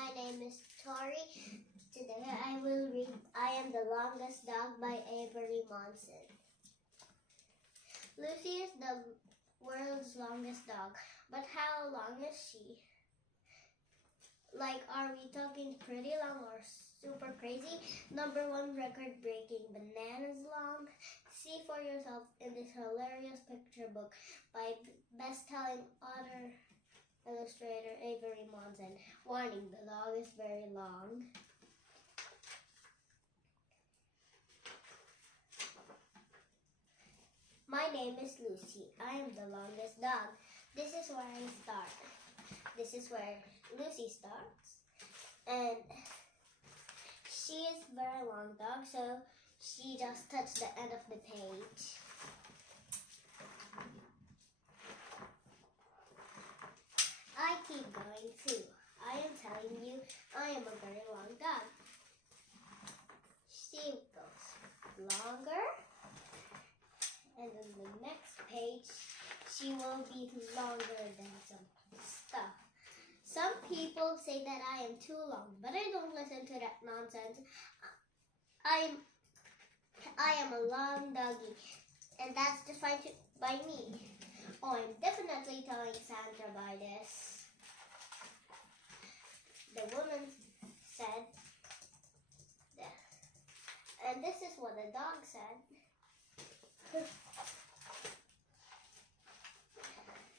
my name is Tori. Today I will read I Am the Longest Dog by Avery Monsen. Lucy is the world's longest dog, but how long is she? Like, are we talking pretty long or super crazy? #1 record-breaking bananas long? See for yourself in this hilarious picture book by best-selling author-illustrator Avery Monsen. Warning, the dog is very long. My name is Lucy. I am the longest dog. This is where I start. This is where Lucy starts. And she is a very long dog, so she just touched the end of the page. I keep going too. I am telling you, I am a very long dog. She goes longer. And then the next page, she will be longer than some stuff. Some people say that I am too long, but I don't listen to that nonsense. I am a long doggie, and that's just fine by me. Oh, I'm definitely telling Sandra by this. The woman said that, and this is what the dog said.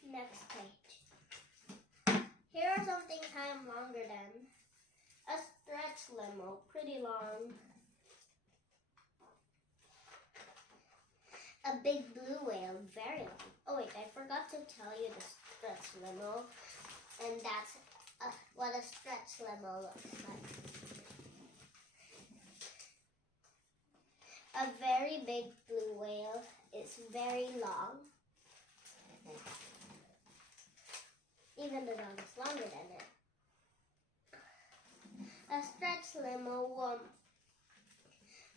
Next page. Here are some things I am longer than. A stretch limo, pretty long. A big blue whale, very long. Oh wait, I forgot to tell you the stretch limo. And that's what a stretch limo looks like. A very big blue whale is very long. Even the dog is longer than it. A stretch limo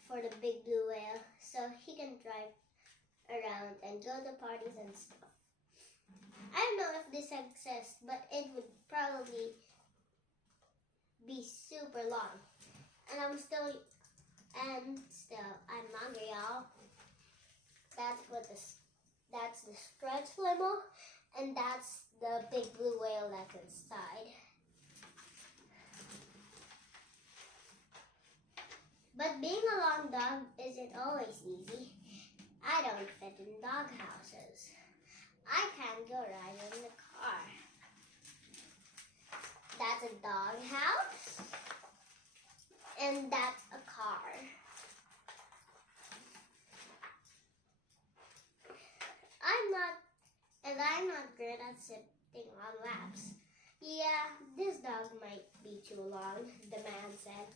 for the big blue whale, so he can drive around and go to parties and stuff. I don't know if this exists, but it would probably be super long. And I'm hungry, y'all. That's the stretch limo, and that's the big blue whale that's inside. But being a long dog isn't always easy. I don't fit in dog houses. I can't go ride in the car. That's a dog house, and that's a car. I'm not good at sitting on laps. Yeah, this dog might be too long, the man said.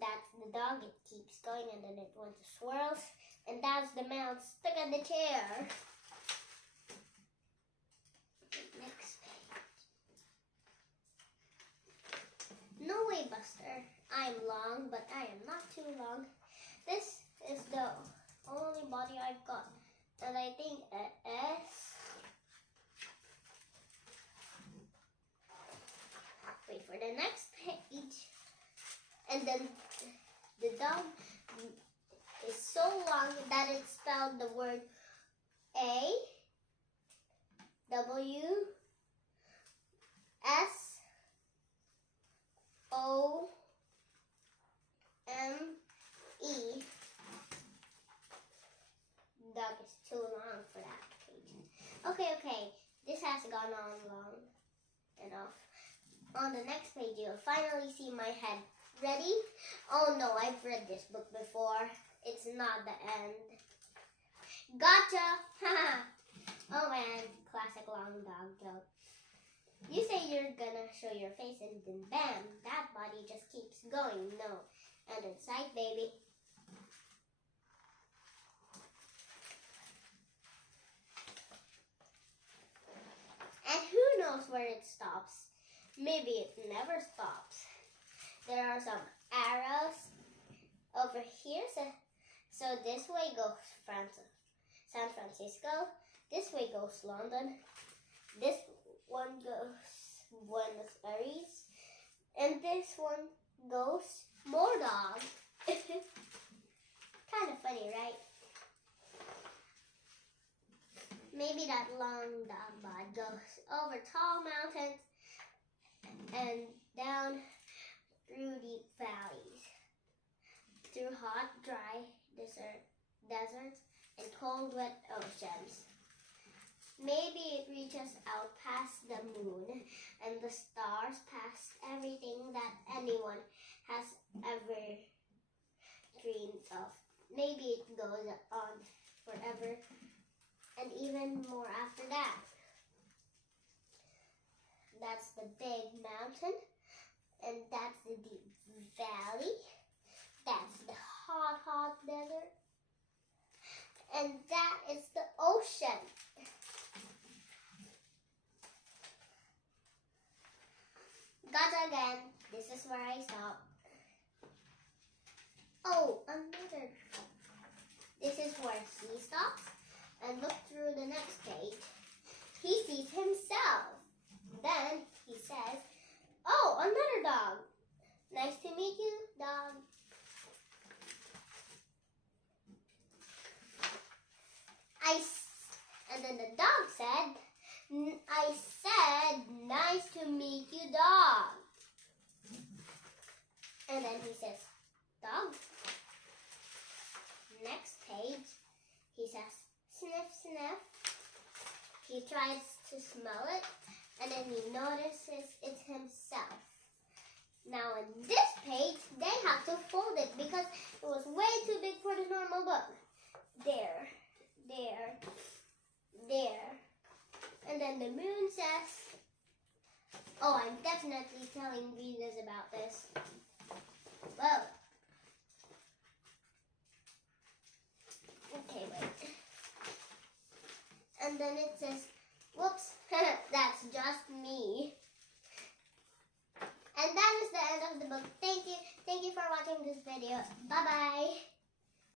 That's the dog, it keeps going and then it wants to swirls. And that's the man stuck in the chair. Next page. No way, Buster. I'm long, but I am not too long. This is the only body I've got. And I think it is. Wait for the next page. And then the dog is so long that it spelled the word A-W-S-O-M-E. Dog is too long for that page. Okay. This has gone on long enough. On the next page, you'll finally see my head. Ready? Oh no, I've read this book before. It's not the end. Gotcha! Haha! Oh man, classic long dog joke. You say you're gonna show your face and then bam, that body just keeps going. No. And inside, baby. And who knows where it stops? Maybe it never stops. There are some arrows over here. So this way goes San Francisco. This way goes London. This one goes Buenos Aires. And this one goes more dog. Kind of funny, right? Maybe that long dog bod goes over tall mountains and down through deep valleys, through hot, dry deserts and cold, wet oceans. Maybe it reaches out past the moon and the stars, past everything that anyone has ever dreamed of. Maybe it goes on forever and even more after that. That's the big mountain, and that's the deep valley. That's the hot, hot desert. And that is the ocean. Got again. This is where I stop. Oh, another. This is where he stops and look through the next page. He sees himself. Then he says, "Oh, another dog. Nice to meet you, dog." And then the dog said, "I said, nice to meet you, dog." And then he says, "Dog." Next page, he says, "Sniff, sniff." He tries to smell it, and then he notices it's himself. Now in this page, they have to fold it because it was way too big for the normal book. There, there, there. And then the moon says, oh, I'm definitely telling readers about this. Whoa. Okay, wait. And then it says, whoops, that's just me. And that is the end of the book. Thank you for watching this video. Bye-bye.